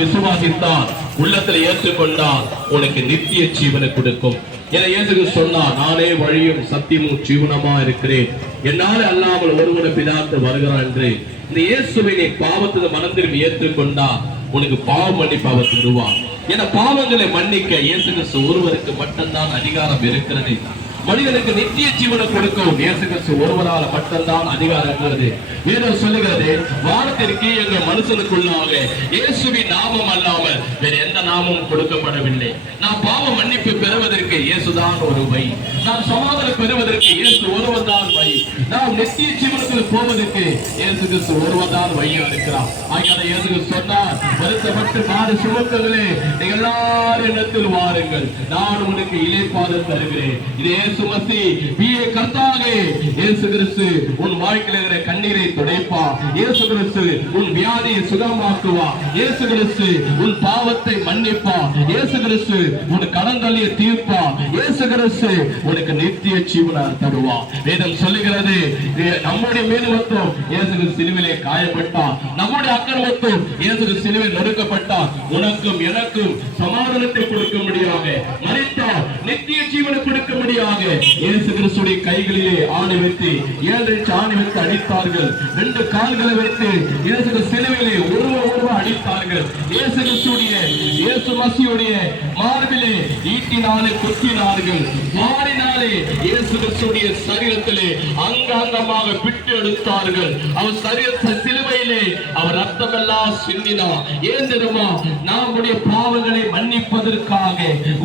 விசுவாசித்தால் உள்ளத்தில் ஏற்றுக்கொண்டால் உனக்கு நித்திய ஜீவனை கொடுக்கும். என இயேசு சொன்னார், நானே வழியும் சத்தியமும் ஜீவனமா இருக்கிறேன், என்னாலே அல்லாமல் ஒருவனை பிதாத்து வருகிறான் என்று. இந்த இயேசுவை நீ பாவத்துக்கு மனம் திரும்பி ஏற்றுக்கொண்டா உனக்கு பாவ மன்னிப்பு அவர் தருவார். என பாவங்களை மன்னிக்க இயேசு கிறிஸ்து ஒருவருக்கு மட்டும்தான் அதிகாரம் இருக்கிறது. மனிதனுக்கு நித்திய ஜீவனை கொடுக்கும் இயேசு கிறிஸ்து ஒருவரால் மட்டும்தான் அதிகாரம் இருக்கிறது. வேதம் சொல்லுகிறது, வானத்திற்கு எங்கள் மனுஷனுக்குள்ளாக இயேசுவின் நாமம் அல்லாமல் வேற எந்த நாமமும் கொடுக்கப்படவில்லை. நாம் பாவ மன்னிப்பு பெறுவதற்கு இயேசுதான் ஒரு வழி. நாம் சமாதானம் பெறுவதற்கு இயேசு ஒருவர் தான் வழி. நாம் நித்திய ஜீவனத்தில் போவதற்கு இயேசு கிறிஸ்து ஒருவர் தான் வழியா இருக்கிறார். ஆகிய இயேசு கிறிஸ்து சொன்னார், வருத்தப்பட்டு பாடு சுமக்கங்களே நீங்கள் எல்லாரும் இடத்தில் வாருங்கள், நான் உங்களுக்கு இளைப்பாறுதல் தருகிறேன். இதே சுமத்தி பிஏ கர்த்தாவே இயேசு கிறிஸ்து உன் வாழ்க்கையில் இருக்கிற கண்ணீரை துடைப்பா. இயேசு கிறிஸ்து உன் வியாதியை சுகமாக்குவா. இயேசு கிறிஸ்து உன் பாவத்தை மன்னிப்பா. இயேசு கிறிஸ்து உன் கடன்களை தீர்ப்பா. இயேசு கிறிஸ்து உனக்கு நித்திய ஜீவனை தருவா. வேதம் சொல்லுகிறது, நம்முடைய மீனுமத்தும் இயேசு கிறிஸ்து சிலுவையிலே காயப்பட்டா, நம்முடைய அக்கிரமத்தும் இயேசு கிறிஸ்து சிலுவையில் நொறுக்கப்பட்டா, உனக்கும் எனக்கும் சமாதானத்தை கொடுக்க முடியாத, மரித்தார் நித்திய ஜீவனை கொடுக்க முடியாத இயேசு கிறிஸ்துடைய கைகளிலே ஆணி வைத்து 7 ஆணி வைத்து அடித்தார்கள். 2 கால்களை வைத்து இயேசு சிலுவையிலே ஒருவர் அடித்தார்கள். இயேசு கிறிஸ்துடைய இயேசு மசியுடைய மார்பிலே ஈட்டினாலே குத்தினார்கள். மாறினாலே இயேசு கிறிஸ்துடைய சரீரத்திலே அங்காங்கமாக பிட்டு எடுத்தார்கள். அவர் சரீரத்தை சிலுவையிலே அவர் ரத்தமெல்லாம் சிந்தினார். ஏன் தெரியுமா? நம்முடைய பாவங்களை மன்னிப்பதற்காக,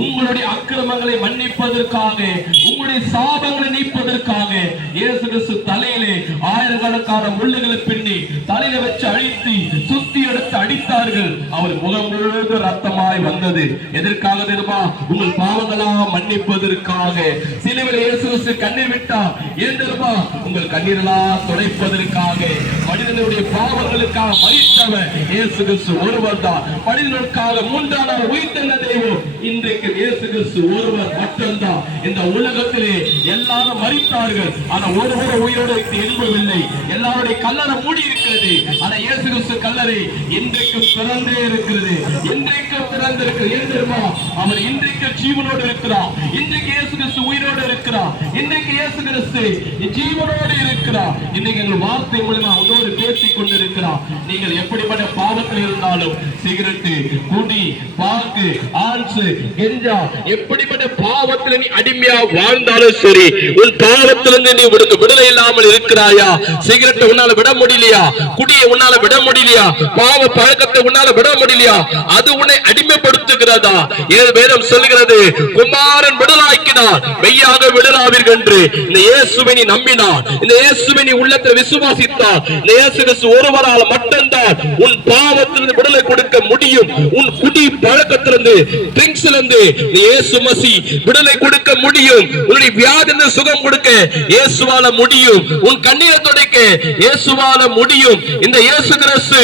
உங்களுடைய அக்கிரமங்களை மன்னிப்பதற்காக, உங்களுடைய சாபங்களை நீப்பதற்காக இயேசு கிறிஸ்து தலையிலே ஆயிரக்கணக்கான முள்ளுகளை பின்னி தலையில வச்சு அழித்து சுத்தி எடுத்து அடித்தார்கள். அவர் முகம் முழுவதும் ரத்தமாய் வந்தது. எதற்காக தெரியுமா? உங்கள் பாவங்களாம் மன்னிப்பதற்காக. சிலுவையிலே இயேசு கிறிஸ்து கண்ணீர் விட்டார். ஏன் தெரியுமா? உங்கள் கண்ணீரெல்லாம் துடைப்பதற்காக. மனிதனுடைய பாவங்களுக்காக மரித்தவர் இயேசு கிறிஸ்து ஒருவர் தான். மனிதனுக்காக 3ஆம் நாள் உயிர்த்தெழுந்த தெய்வம் இன்றைக்கு இயேசு கிறிஸ்து ஒருவர் மட்டும்தான். இந்த உலகத்திலே எல்லாரும் மரித்தார்கள், ஆனா ஒருவர் உயிரோடு எழும்பவில்லை. எல்லாருடைய கல்லறை மூடி இருக்கிறது, ஆனா இயேசு கிறிஸ்து கல்லறை இன்றைக்கு பிறந்தே இருக்கிறது. இன்றைக்கு பிறந்திருக்கிறது. ஏன் தெரியுமா? அவர் இன்றைக்கு ஜீவனோடு இருக்கிறார். இன்றைக்கு இயேசு கிறிஸ்து உயிரோடு இருக்கிறார். இன்றைக்கு இயேசு கிறிஸ்து ஜீவனோடு இருக்கிறார். இன்றைக்கு எங்கள் வார்த்தை மூலமா உன்னோடு பேசிக் கொண்டிருக்கிறார். நீங்கள் எப்படிப்பட்ட பாவத்தில் இருந்தாலும், சிகரெட்டு, குடி, பாக்கு, ஆன்ஸ், கெஞ்சா, எப்படிப்பட்ட பாவத்தில் நீ அடிமையா வாழ்ந்தாலும் சரி, உன் பாவத்திலிருந்து நீ விடுதலை இல்லாமல் இருக்கிறாயா? சிகரெட்டை உன்னால விட முடியலையா? குடியை உன்னால விட முடியலையா? பாவ பழக்கத்தை உன்னால விட முடியலையா? அது உன்னை அடிமைப்படுத்துகிறதா? வேதம் சொல்லுகிறது, குமாரன் விடுதலாக்கினார், மெய்யாக விடுதலாவீர்கள் என்று. இந்த இயேசுவை நீ நம்பினார், இந்த இயேசுவை நீ உள்ளத்தில் விசுவாசித்தார், இந்த இயேசு கிறிஸ்து ஒருவரால் மட்டும்தான் உன் பாவத்திலிருந்து விடுதலை கொடுக்க முடியும். உன் குடி பழக்கத்திலிருந்து, ட்ரிங்க்ஸ்லிருந்து இயேசு மசி விடுதலை கொடுக்க முடியும். உன்னுடைய வியாதியிலிருந்து சுகம் கொடுக்க இயேசுவால முடியும். உன் கண்ணீரை துடைக்க இயேசுவால முடியும். இந்த இயேசு கிறிஸ்து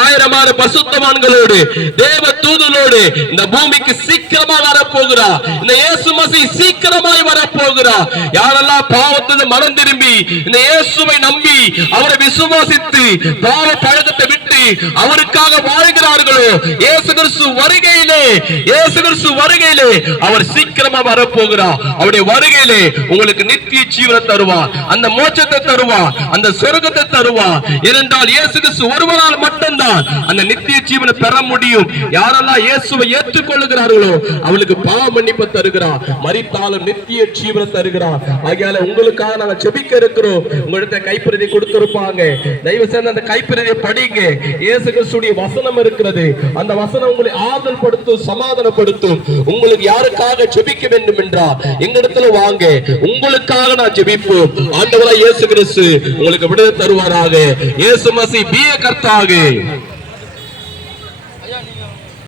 ஆயிரமான பசுத்தவான்களோடு தேவ தூதரோடு இந்த பூமிக்கு சீக்கிரமா வரப்போகிறார். இந்த இயேசு மசீஹ் சீக்கிரமாய் வரப்போகிறார். யாரெல்லாம் பாவத்திலிருந்து மனம் திரும்பி இந்த இயேசுவை நம்பி அவரை விசுவாசித்து பாவ பழக்கத்தை விட்டு அவருக்காக வாழ்கிறார்களோ, இயேசு கிறிஸ்து வருகையிலே, இயேசு கிறிஸ்து வருகையிலே அவர் சீக்கிரமா வரப்போகிறார். அவருடைய வருகையிலே உங்களுக்கு நித்திய ஜீவனை தருவார், அந்த மோட்சத்தை தருவார், அந்த சொர்க்கத்தை தருவார். ஏனென்றால் இயேசு கிறிஸ்து ஒருவரால் மட்டும்தான் அந்த நித்திய ஜீவனை பெற முடியும். யாரெல்லாம் இயேசுவை ஏற்றுக்கொள்ளுகிறார்களோ அவளுக்கு பாவ மன்னிப்பு தருகிறார், மரித்தாலும் நித்திய ஜீவனை தருகிறார். ஆகையால உங்களுக்காக நாங்க ஜெபிக்க இருக்கிறோம். உங்கள்கிட்ட கைப்பிரதி கொடுத்திருப்பாங்க, தயவு செய்து அந்த கைப்பிரதியை படிங்க. இயேசு கிறிஸ்துவின் வசனம் இருக்கிறது. அந்த வசனம் உங்களை ஆறுதல் படுத்தும், சமாதானப்படுத்தும். உங்களுக்கு யாருக்காக ஜெபிக்க வேண்டும் என்றால் எங்களிடத்துல வாங்க, உங்களுக்காக நான் ஜெபிப்போம். ஆண்டவராய் இயேசு கிறிஸ்து உங்களுக்கு விடுதலை தருவாராக. இயேசு மசீஹ் பிஏ கர்த்தாவே.